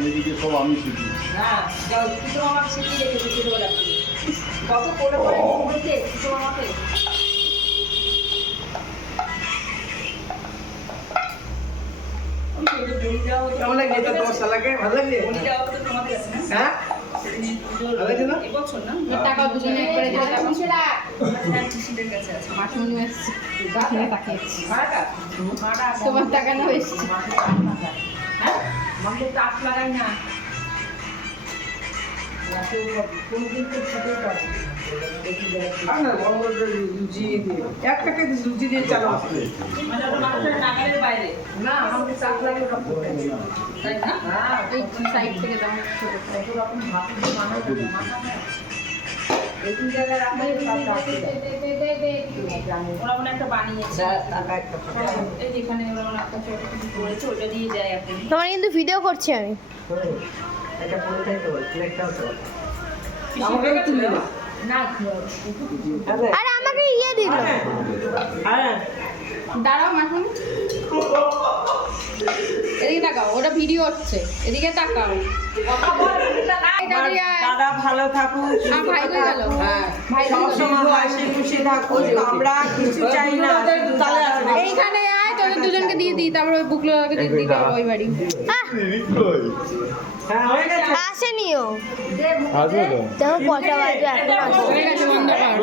এদিকে সব আমি শিখি। হ্যাঁ, যাও কিছু আমাকে শিখিয়ে রেখেছে ছোটবেলা থেকে। কত করে করে ঘুরেছে কিছু আমাকে। কেমন লাগছে তো তোমার শালাকে? ভালো লাগছে? হ্যাঁ? ভালো লাগছে না? এবছর না টাকা দুজনে একবারে দিয়ে দাও। টিসিদের কাছে আছে মাসুমনি এসছে কিনে তাকিয়েছি ভাড়াটা তোমার টাকা না এসছে হ্যাঁ আমাকে চাপ লাগাই না কোনদিন তো ছোটো কাজ আর না, বড় বড় লুচি দিয়ে। এক প্যাকেট লুচি দিয়ে চালো আসলে। মানে ওটা মানুষের নাগালের বাইরে না, আমাকে চাপ লাগে ওটা করতে হবে। তাই না হ্যাঁ, এই সাইড থেকে দাও ছোট কত রকম ভাত দিয়ে বানানো মাথা না এই দুই জায়গায় রাখলে সব রাখতে ওরা মনে একটা বানিয়েছে টাকা একটা এই যেখানে ওরা মনে একটা ছোট কিছু করেছে ওটা দিয়ে যায় আপনি তোমার কিন্তু ভিডিও করছি আমি। এটা পুরোটাই তো, প্লেটটাও তো। আমাকেও তুলে দাও। না আরে আমাকে ইয়ে দিল। হ্যাঁ। দাঁড়াও মাসুমনি এদিকে তাকাও ওটা ভিডিও হচ্ছে এদিকে তাকাও কথা বল এটা না এটা দিয়ে আয়। দাদা ভালো থাকুক, আর ভাই কই গেল হ্যাঁ, ভাই কই গেল? সবসময় হাসি খুশি থাকুক, আমরা কিছু চাই না। এইখানে আয় তোদের দুজনকে দিয়ে দিই তারপর ওই বুকলোকে দিয়ে দিতে হবে ওই বাড়ি আহ, হ্যাঁ, হয়ে গেছে। আসেনিও। আসবে তো। দেখো কটা বাজে এখন আসছে। হয়ে গেছে বন্ধ কর